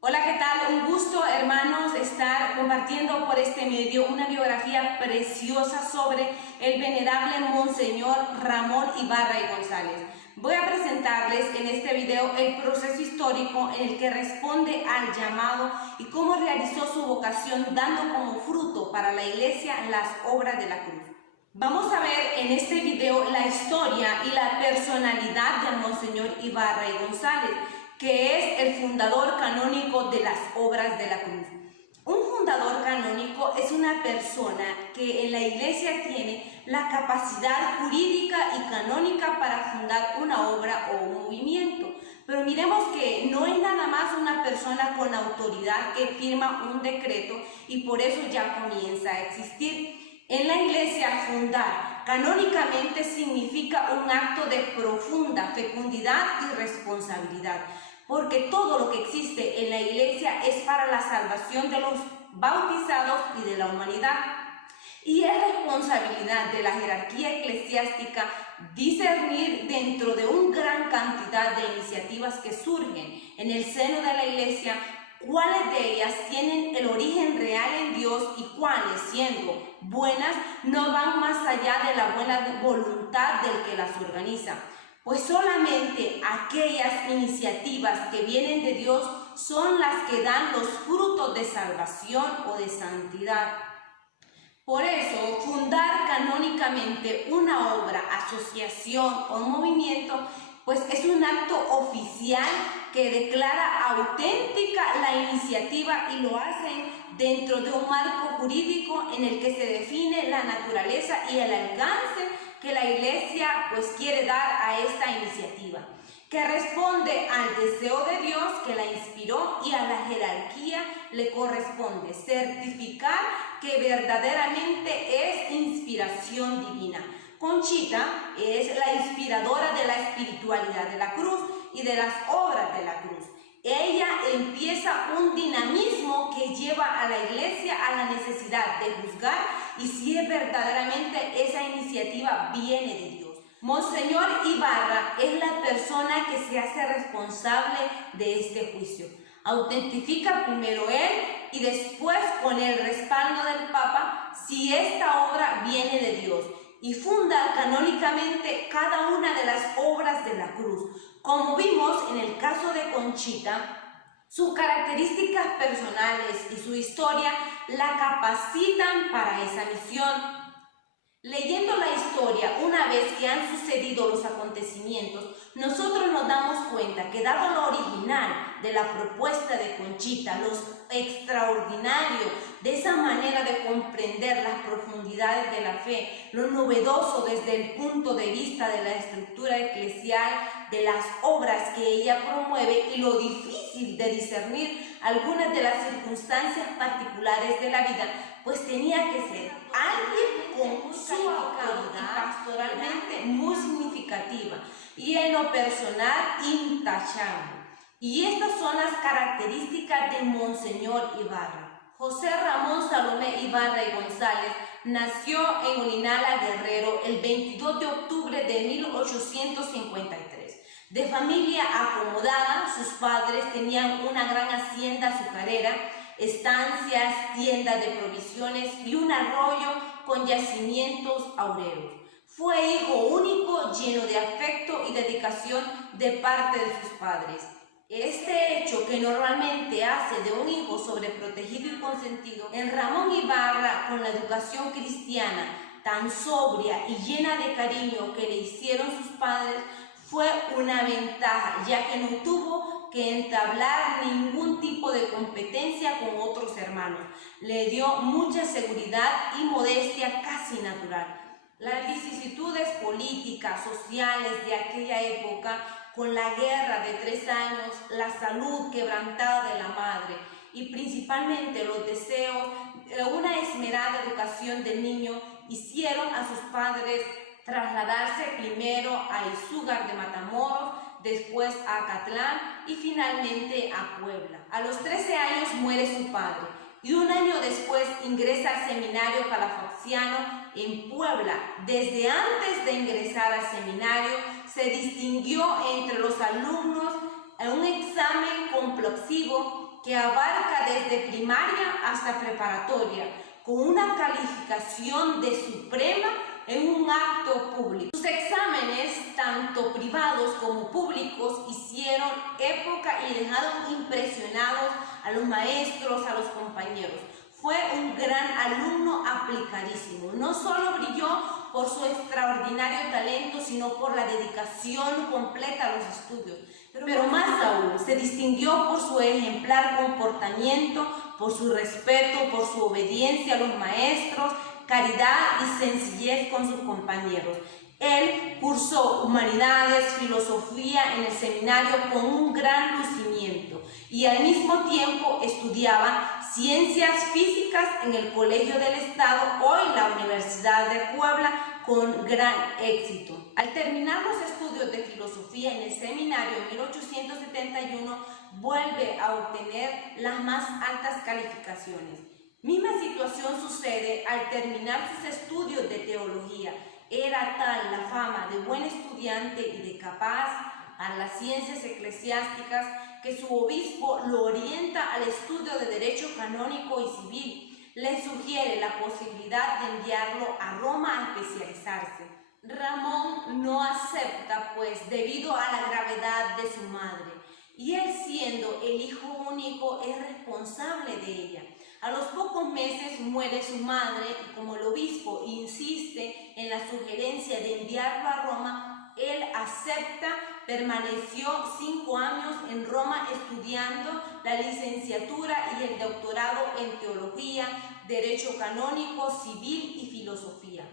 Hola, ¿qué tal? Un gusto, hermanos, estar compartiendo por este medio una biografía preciosa sobre el venerable Monseñor Ramón Ibarra y González. Voy a presentarles en este video el proceso histórico en el que responde al llamado y cómo realizó su vocación dando como fruto para la Iglesia las obras de la cruz. Vamos a ver en este video la historia y la personalidad de Monseñor Ibarra y González, que es el fundador canónico de las obras de la cruz. Un fundador canónico es una persona que en la Iglesia tiene la capacidad jurídica y canónica para fundar una obra o un movimiento. Pero miremos que no es nada más una persona con autoridad que firma un decreto y por eso ya comienza a existir. En la Iglesia, fundar canónicamente significa un acto de profunda fecundidad y responsabilidad, porque todo lo que existe en la Iglesia es para la salvación de los bautizados y de la humanidad. Y es responsabilidad de la jerarquía eclesiástica discernir dentro de una gran cantidad de iniciativas que surgen en el seno de la Iglesia cuáles de ellas tienen el origen real en Dios y cuáles, siendo buenas, no van más allá de la buena voluntad del que las organiza. Pues solamente aquellas iniciativas que vienen de Dios son las que dan los frutos de salvación o de santidad. Por eso, fundar canónicamente una obra, asociación o movimiento, pues es un acto oficial que declara auténtica la iniciativa y lo hacen dentro de un marco jurídico en el que se define la naturaleza y el alcance que la Iglesia pues quiere dar a esta iniciativa, que responde al deseo de Dios que la inspiró y a la jerarquía le corresponde certificar que verdaderamente es inspiración divina. Conchita es la inspiradora de la espiritualidad de la cruz y de las obras de la cruz. Ella empieza un dinamismo que lleva a la Iglesia a la necesidad de juzgar y si es verdaderamente esa iniciativa viene de Dios. Monseñor Ibarra es la persona que se hace responsable de este juicio. Autentifica primero él y después con el respaldo del Papa si esta obra viene de Dios y funda canónicamente cada una de las obras de la cruz. Como vimos en el caso de Conchita, sus características personales y su historia la capacitan para esa misión. Leyendo la historia, una vez que han sucedido los acontecimientos, nosotros nos damos cuenta que dado lo original de la propuesta de Conchita, lo extraordinario de esa manera de comprender las profundidades de la fe, lo novedoso desde el punto de vista de la estructura eclesial, de las obras que ella promueve y lo difícil de discernir algunas de las circunstancias particulares de la vida, pues tenía que ser alguien con su autoridad pastoralmente muy significativa y en lo personal intachable. Y estas son las características de Monseñor Ibarra. José Ramón Salomé Ibarra y González nació en Olinala, Guerrero, el 22 de octubre de 1853. De familia acomodada, sus padres tenían una gran hacienda azucarera, estancias, tiendas de provisiones y un arroyo con yacimientos aureros. Fue hijo único, lleno de afecto y dedicación de parte de sus padres. Este hecho que normalmente hace de un hijo sobreprotegido y consentido, en Ramón Ibarra, con la educación cristiana tan sobria y llena de cariño que le hicieron sus padres, fue una ventaja, ya que no tuvo que entablar ningún tipo de competencia con otros hermanos. Le dio mucha seguridad y modestia casi natural. Las vicisitudes políticas, sociales de aquella época, con la guerra de 3 años, la salud quebrantada de la madre y principalmente los deseos de una esmerada educación del niño, hicieron a sus padres trasladarse primero a Izúcar de Matamoros, después a Acatlán y finalmente a Puebla. A los 13 años muere su padre y un año después ingresa al seminario calafaxiano en Puebla. Desde antes de ingresar al seminario se distinguió entre los alumnos en un examen complexivo que abarca desde primaria hasta preparatoria, con una calificación de suprema en un acto público. Sus exámenes, tanto privados como públicos, hicieron época y dejaron impresionados a los maestros, a los compañeros. Fue un gran alumno aplicadísimo. No solo brilló por su extraordinario talento, sino por la dedicación completa a los estudios. Pero más aún, se distinguió por su ejemplar comportamiento, por su respeto, por su obediencia a los maestros, caridad y sencillez con sus compañeros. Él cursó humanidades, filosofía en el seminario con un gran lucimiento y al mismo tiempo estudiaba ciencias físicas en el Colegio del Estado, hoy la Universidad de Puebla, con gran éxito. Al terminar los estudios de filosofía en el seminario en 1871, vuelve a obtener las más altas calificaciones. Misma situación sucede al terminar sus estudios de teología. Era tal la fama de buen estudiante y de capaz a las ciencias eclesiásticas que su obispo lo orienta al estudio de derecho canónico y civil. Le sugiere la posibilidad de enviarlo a Roma a especializarse. Ramón no acepta, pues, debido a la gravedad de su madre, y él, siendo el hijo único, es responsable de ella. A los pocos meses muere su madre y como el obispo insiste en la sugerencia de enviarlo a Roma, él acepta. Permaneció 5 años en Roma estudiando la licenciatura y el doctorado en teología, derecho canónico, civil y filosofía.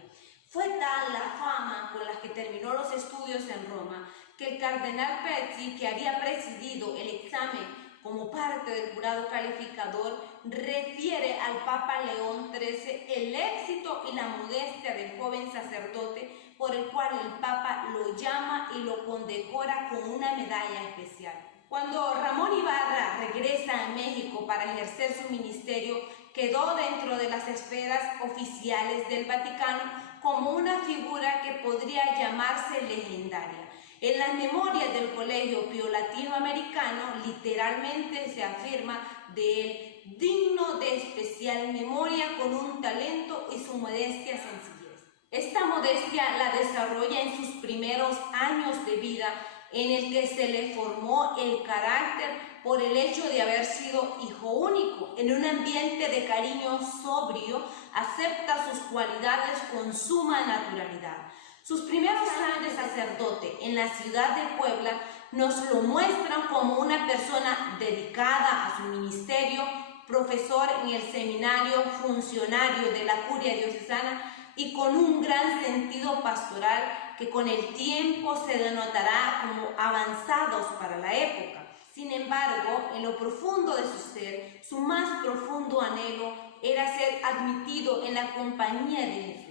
Fue tal la fama con la que terminó los estudios en Roma que el cardenal Pezzi, que había presidido el examen como parte del jurado calificador, refiere al Papa León XIII el éxito y la modestia del joven sacerdote, por el cual el Papa lo llama y lo condecora con una medalla especial. Cuando Ramón Ibarra regresa a México para ejercer su ministerio, quedó dentro de las esferas oficiales del Vaticano como una figura que podría llamarse legendaria. En las memorias del Colegio Pío Latinoamericano, literalmente se afirma de él: digno de especial memoria, con un talento y su modestia sencillez. Esta modestia la desarrolla en sus primeros años de vida, en el que se le formó el carácter por el hecho de haber sido hijo único. En un ambiente de cariño sobrio, acepta sus cualidades con suma naturalidad. Sus primeros años de sacerdote en la ciudad de Puebla nos lo muestran como una persona dedicada a su ministerio, profesor en el seminario, funcionario de la curia diocesana y con un gran sentido pastoral que con el tiempo se denotará como avanzados para la época. Sin embargo, en lo profundo de su ser, su más profundo anhelo era ser admitido en la compañía de Jesús.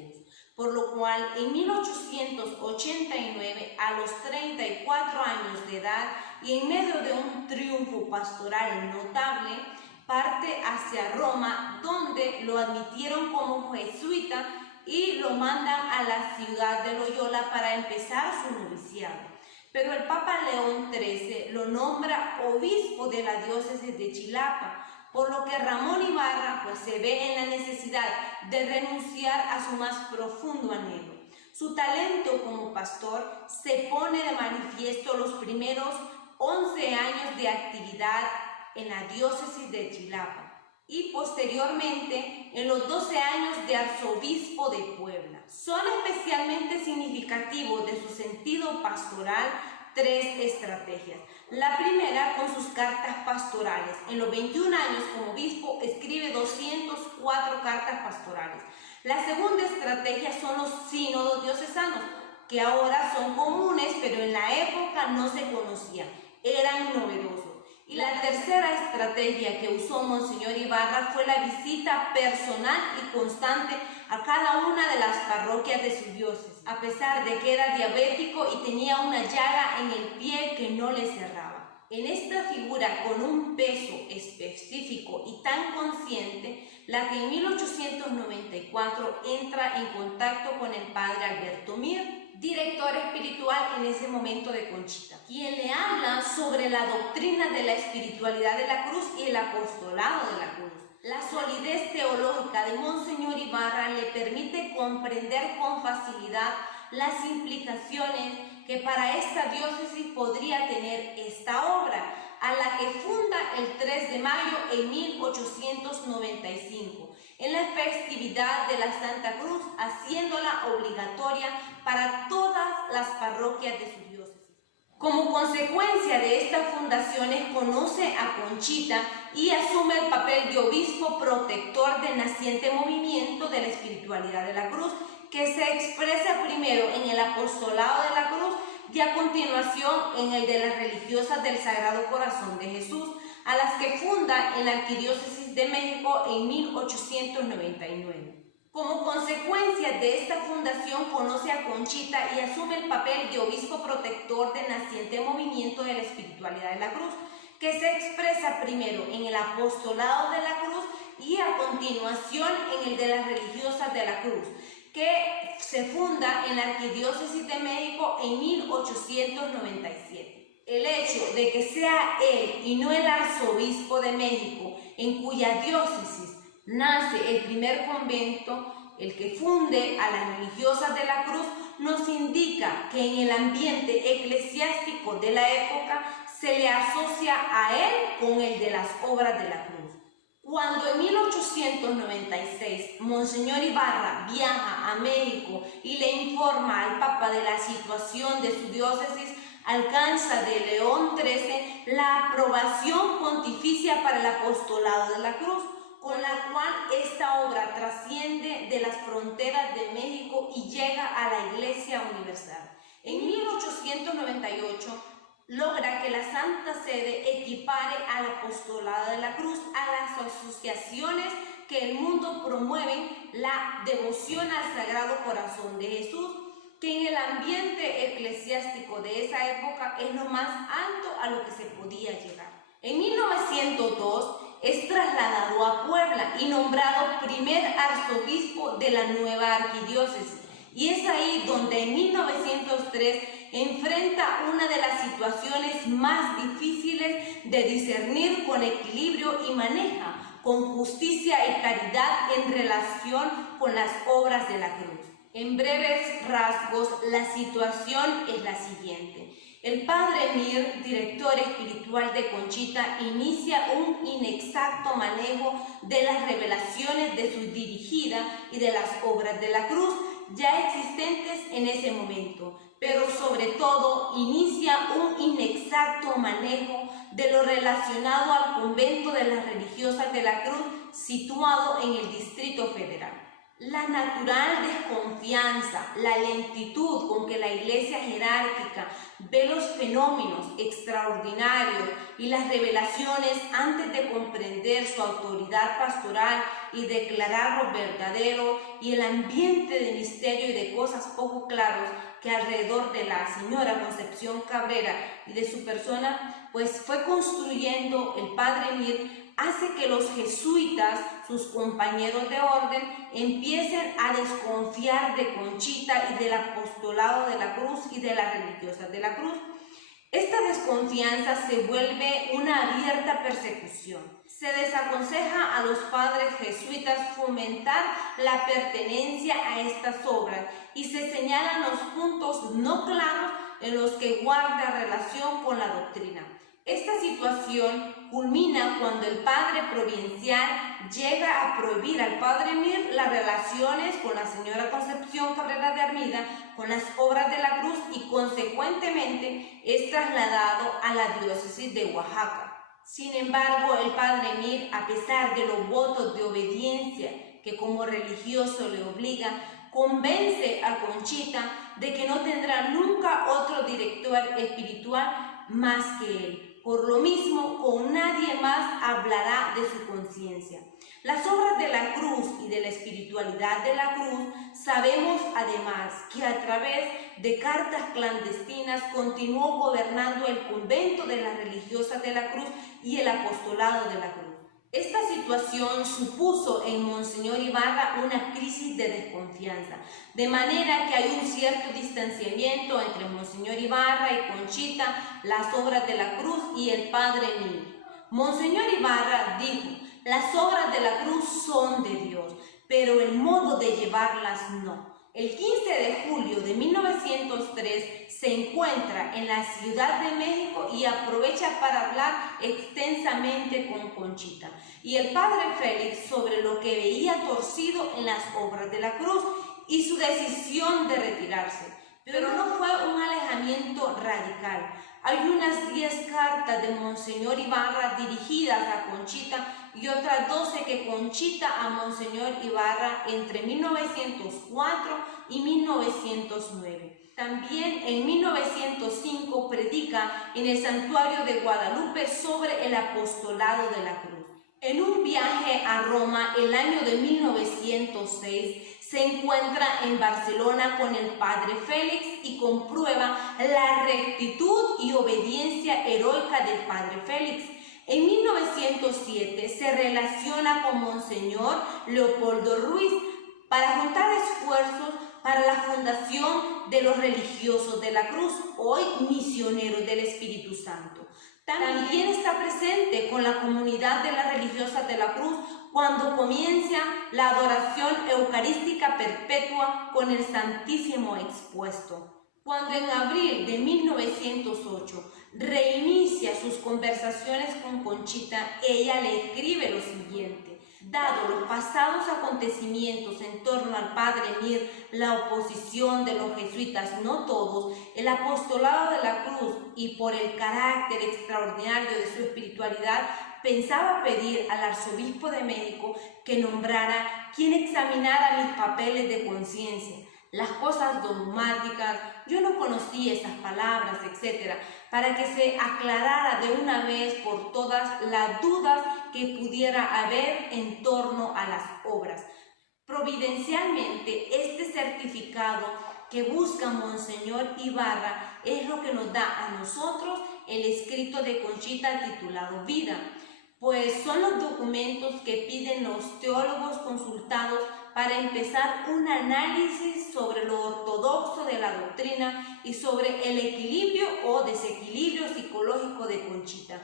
Por lo cual, en 1889, a los 34 años de edad y en medio de un triunfo pastoral notable, parte hacia Roma, donde lo admitieron como jesuita y lo mandan a la ciudad de Loyola para empezar su noviciado. Pero el Papa León XIII lo nombra obispo de la diócesis de Chilapa, por lo que Ramón Ibarra se ve en la necesidad de renunciar a su más profundo anhelo. Su talento como pastor se pone de manifiesto los primeros 11 años de actividad en la diócesis de Chilapa y posteriormente en los 12 años de arzobispo de Puebla. Son especialmente significativos de su sentido pastoral 3 estrategias. La primera, con sus cartas pastorales. En los 21 años como obispo escribe 204 cartas pastorales. La segunda estrategia son los sínodos diocesanos, que ahora son comunes, pero en la época no se conocían, eran novedosos. Y la tercera estrategia que usó Monseñor Ibarra fue la visita personal y constante a cada una de las parroquias de su diócesis, a pesar de que era diabético y tenía una llaga en el pie que no le cerraba. En esta figura con un peso específico y tan consciente, la que en 1894 entra en contacto con el padre Alberto Mir, director espiritual en ese momento de Conchita, quien le habla sobre la doctrina de la espiritualidad de la cruz y el apostolado de la cruz. La solidez teológica de Monseñor Ibarra le permite comprender con facilidad las implicaciones que para esta diócesis podría tener esta obra, a la que funda el 3 de mayo en 1895, en la festividad de la Santa Cruz, haciéndola obligatoria para todas las parroquias de su diócesis. Como consecuencia de estas fundaciones, conoce a Conchita y asume el papel de obispo protector del naciente movimiento de la espiritualidad de la cruz, que se expresa primero en el apostolado de la cruz y a continuación en el de las religiosas del Sagrado Corazón de Jesús, a las que funda en la Arquidiócesis de México en 1899. Como consecuencia de esta fundación, conoce a Conchita y asume el papel de obispo protector del naciente movimiento de la espiritualidad de la cruz, que se expresa primero en el apostolado de la cruz y a continuación en el de las religiosas de la cruz, que se funda en la Arquidiócesis de México en 1897. El hecho de que sea él y no el arzobispo de México, en cuya diócesis nace el primer convento, el que funde a las religiosas de la cruz, nos indica que en el ambiente eclesiástico de la época se le asocia a él con el de las obras de la cruz. Cuando en 1896 Monseñor Ibarra viaja a México y le informa al Papa de la situación de su diócesis, alcanza de León XIII la aprobación pontificia para el apostolado de la cruz, con la cual esta obra trasciende de las fronteras de México y llega a la Iglesia Universal. En 1898 logra que la Santa Sede equipare al apostolado de la cruz a las asociaciones que el mundo promueven la devoción al Sagrado Corazón de Jesús, que en el ambiente eclesiástico de esa época es lo más alto a lo que se podía llegar. En 1902 es trasladado a Puebla y nombrado primer arzobispo de la nueva arquidiócesis, y es ahí donde en 1903 enfrenta una de las situaciones más difíciles de discernir con equilibrio y maneja con justicia y caridad en relación con las obras de la cruz. En breves rasgos, la situación es la siguiente. El padre Mir, director espiritual de Conchita, inicia un inexacto manejo de las revelaciones de su dirigida y de las obras de la cruz ya existentes en ese momento, pero sobre todo inicia un inexacto manejo de lo relacionado al convento de las religiosas de la cruz situado en el Distrito Federal. La natural desconfianza, la lentitud con que la Iglesia jerárquica ve los fenómenos extraordinarios y las revelaciones antes de comprender su autoridad pastoral y declararlo verdadero, y el ambiente de misterio y de cosas poco claros que alrededor de la señora Concepción Cabrera y de su persona, pues fue construyendo el padre Mir, hace que los jesuitas, sus compañeros de orden, empiecen a desconfiar de Conchita y del apostolado de la cruz y de las religiosas de la cruz. Esta desconfianza se vuelve una abierta persecución. Se desaconseja a los padres jesuitas fomentar la pertenencia a estas obras y se señalan los puntos no claros en los que guarda relación con la doctrina. Esta situación culmina cuando el padre provincial llega a prohibir al padre Mir las relaciones con la señora Concepción Cabrera de Armida, con las obras de la cruz, y consecuentemente es trasladado a la diócesis de Oaxaca. Sin embargo, el padre Mir, a pesar de los votos de obediencia que como religioso le obliga, convence a Conchita de que no tendrá nunca otro director espiritual más que él. Por lo mismo, con nadie más hablará de su conciencia. Las obras de la cruz y de la espiritualidad de la cruz, sabemos además que a través de cartas clandestinas continuó gobernando el convento de las religiosas de la cruz y el apostolado de la cruz. Esta situación supuso en Monseñor Ibarra una crisis de desconfianza, de manera que hay un cierto distanciamiento entre Monseñor Ibarra y Conchita, las obras de la cruz y el Padre Mil. Monseñor Ibarra dijo: las obras de la cruz son de Dios, pero el modo de llevarlas no. El 15 de julio de 1903 se encuentra en la Ciudad de México y aprovecha para hablar extensamente con Conchita y el Padre Félix sobre lo que veía torcido en las obras de la cruz y su decisión de retirarse. Pero no fue un alejamiento radical. Hay unas 10 cartas de Monseñor Ibarra dirigidas a Conchita y otras 12 que Conchita a Monseñor Ibarra entre 1904 y 1909. También en 1905 predica en el Santuario de Guadalupe sobre el apostolado de la cruz. En un viaje a Roma el año de 1906, se encuentra en Barcelona con el Padre Félix y comprueba la rectitud y obediencia heroica del Padre Félix. En 1907 se relaciona con Monseñor Leopoldo Ruiz para juntar esfuerzos para la fundación de los religiosos de la cruz, hoy misioneros del Espíritu Santo. También está presente con la comunidad de las religiosas de la cruz cuando comienza la adoración eucarística perpetua con el Santísimo expuesto. Cuando en abril de 1908 reinicia sus conversaciones con Conchita, ella le escribe lo siguiente: dado los pasados acontecimientos en torno al Padre Mir, la oposición de los jesuitas, no todos, el apostolado de la cruz y por el carácter extraordinario de su espiritualidad, pensaba pedir al arzobispo de México que nombrara quien examinara mis papeles de conciencia, las cosas dogmáticas, yo no conocía esas palabras, etc., para que se aclarara de una vez por todas las dudas que pudiera haber en torno a las obras. Providencialmente, este certificado que busca Monseñor Ibarra es lo que nos da a nosotros el escrito de Conchita titulado Vida, pues son los documentos que piden los teólogos consultados para empezar un análisis sobre lo ortodoxo de la doctrina y sobre el equilibrio o desequilibrio psicológico de Conchita.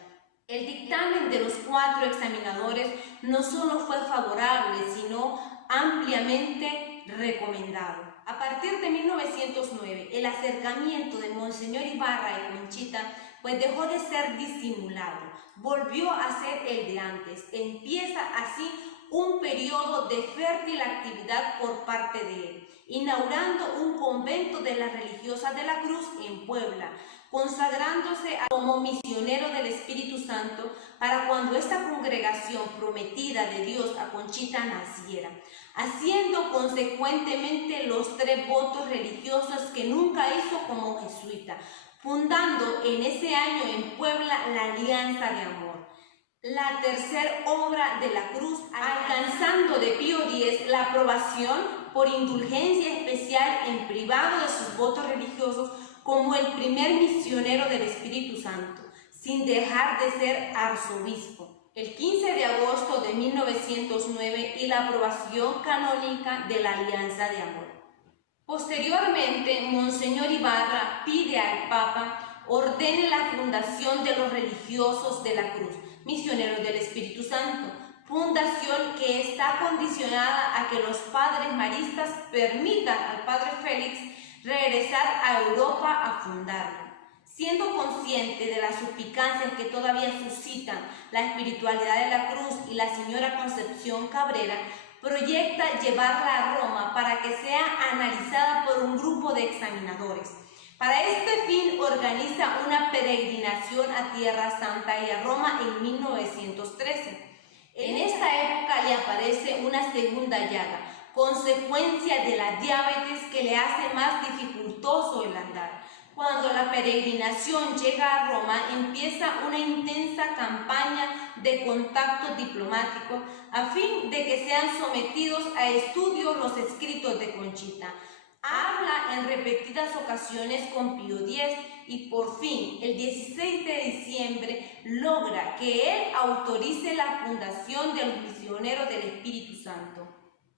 El dictamen de los 4 examinadores no solo fue favorable, sino ampliamente recomendado. A partir de 1909, el acercamiento de Monseñor Ibarra y Conchita pues dejó de ser disimulado, volvió a ser el de antes. Empieza así un periodo de fértil actividad por parte de él, inaugurando un convento de las religiosas de la cruz en Puebla, consagrándose como misionero del Espíritu Santo para cuando esta congregación prometida de Dios a Conchita naciera, haciendo consecuentemente los 3 votos religiosos que nunca hizo como jesuita, fundando en ese año en Puebla la Alianza de Amor, la tercera obra de la cruz, alcanzando de Pío X la aprobación por indulgencia especial en privado de sus votos religiosos como el primer misionero del Espíritu Santo, sin dejar de ser arzobispo. El 15 de agosto de 1909 y la aprobación canónica de la Alianza de Amor. Posteriormente, Monseñor Ibarra pide al Papa ordene la fundación de los religiosos de la cruz, misioneros del Espíritu Santo, fundación que está condicionada a que los padres maristas permitan al Padre Félix regresar a Europa a fundarlo. Siendo consciente de las suspicacias que todavía suscitan la espiritualidad de la cruz y la señora Concepción Cabrera, proyecta llevarla a Roma para que sea analizada por un grupo de examinadores. Para este fin organiza una peregrinación a Tierra Santa y a Roma en 1913. En esta época le aparece una segunda llaga, consecuencia de la diabetes que le hace más dificultoso el andar. Cuando la peregrinación llega a Roma, empieza una intensa campaña de contactos diplomáticos a fin de que sean sometidos a estudio los escritos de Conchita. Habla en repetidas ocasiones con Pío X y por fin, el 16 de diciembre, logra que él autorice la fundación de los misioneros del Espíritu Santo.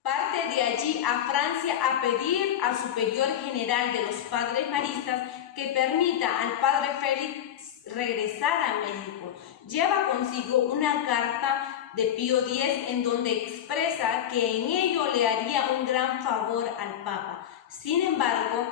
Parte de allí a Francia a pedir al superior general de los padres maristas que permita al padre Félix regresar a México. Lleva consigo una carta de Pío X en donde expresa que en ello le haría un gran favor al Papa. Sin embargo,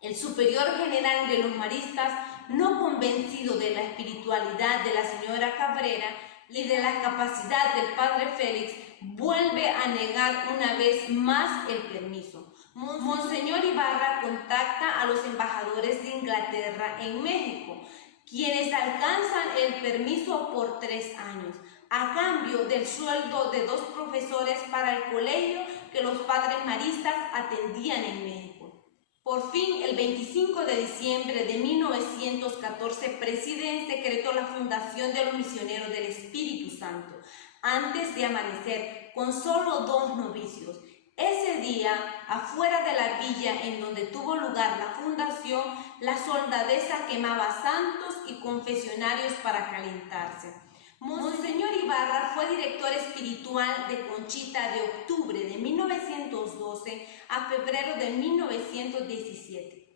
el superior general de los maristas, no convencido de la espiritualidad de la señora Cabrera y de la capacidad del padre Félix, vuelve a negar una vez más el permiso. Monseñor Ibarra contacta a los embajadores de Inglaterra en México, quienes alcanzan el permiso por 3 años, a cambio del sueldo de 2 profesores para el colegio que los padres maristas atendían en México. Por fin, el 25 de diciembre de 1914, preside en secreto la fundación de los misioneros del Espíritu Santo, antes de amanecer, con solo 2 novicios. Ese día, afuera de la villa en donde tuvo lugar la fundación, la soldadesa quemaba santos y confesionarios para calentarse. Monseñor Ibarra fue director espiritual de Conchita de octubre de 1912 a febrero de 1917.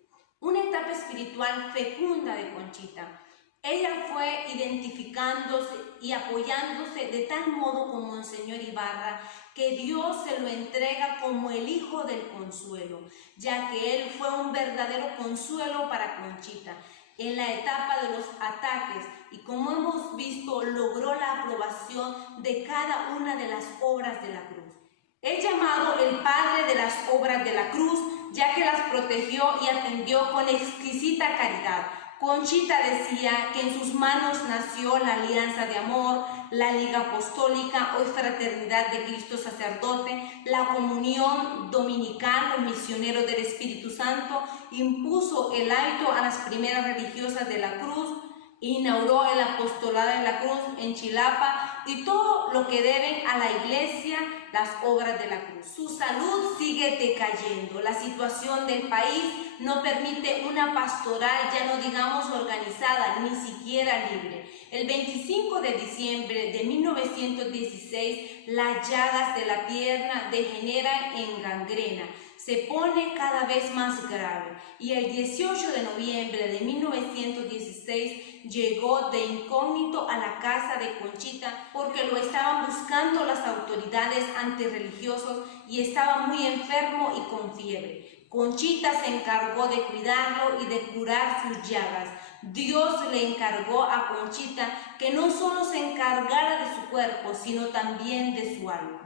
Una etapa espiritual fecunda de Conchita. Ella fue identificándose y apoyándose de tal modo con Monseñor Ibarra que Dios se lo entrega como el hijo del consuelo, ya que él fue un verdadero consuelo para Conchita en la etapa de los ataques y, como hemos visto, logró la aprobación de cada una de las obras de la cruz. Es llamado el padre de las obras de la cruz, ya que las protegió y atendió con exquisita caridad. Conchita decía que en sus manos nació la alianza de amor, la Liga Apostólica, hoy Fraternidad de Cristo Sacerdote, la comunión dominical, los misioneros del Espíritu Santo, impuso el hábito a las primeras religiosas de la cruz, inauguró el apostolado de la cruz en Chilapa y todo lo que deben a la iglesia las obras de la cruz. Su salud sigue decayendo. La situación del país no permite una pastoral, ya no digamos organizada, ni siquiera libre. El 25 de diciembre de 1916, las llagas de la pierna degeneran en gangrena. Se pone cada vez más grave y el 18 de noviembre de 1916 llegó de incógnito a la casa de Conchita porque lo estaban buscando las autoridades antirreligiosos y estaba muy enfermo y con fiebre. Conchita se encargó de cuidarlo y de curar sus llagas. Dios le encargó a Conchita que no solo se encargara de su cuerpo, sino también de su alma.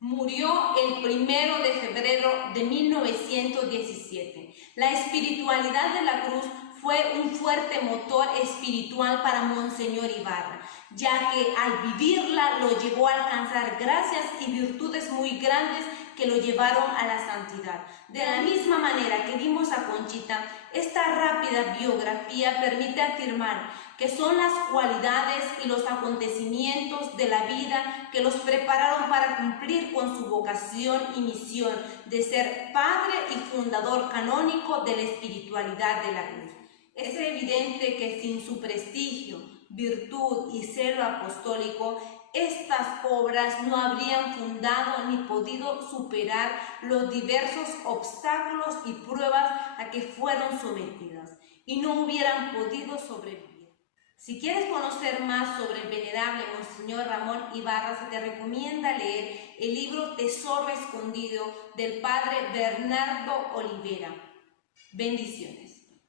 Murió el 1 de febrero de 1917. La espiritualidad de la cruz fue un fuerte motor espiritual para Monseñor Ibarra, ya que al vivirla lo llevó a alcanzar gracias y virtudes muy grandes que lo llevaron a la santidad. De la misma manera que vimos a Conchita, esta rápida biografía permite afirmar que son las cualidades y los acontecimientos de la vida que los prepararon para cumplir con su vocación y misión de ser padre y fundador canónico de la espiritualidad de la cruz. Es evidente que sin su prestigio, virtud y celo apostólico, estas obras no habrían fundado ni podido superar los diversos obstáculos y pruebas a que fueron sometidas y no hubieran podido sobrevivir. Si quieres conocer más sobre el venerable Monseñor Ramón Ibarra, se te recomienda leer el libro Tesoro Escondido del padre Bernardo Olivera. Bendiciones.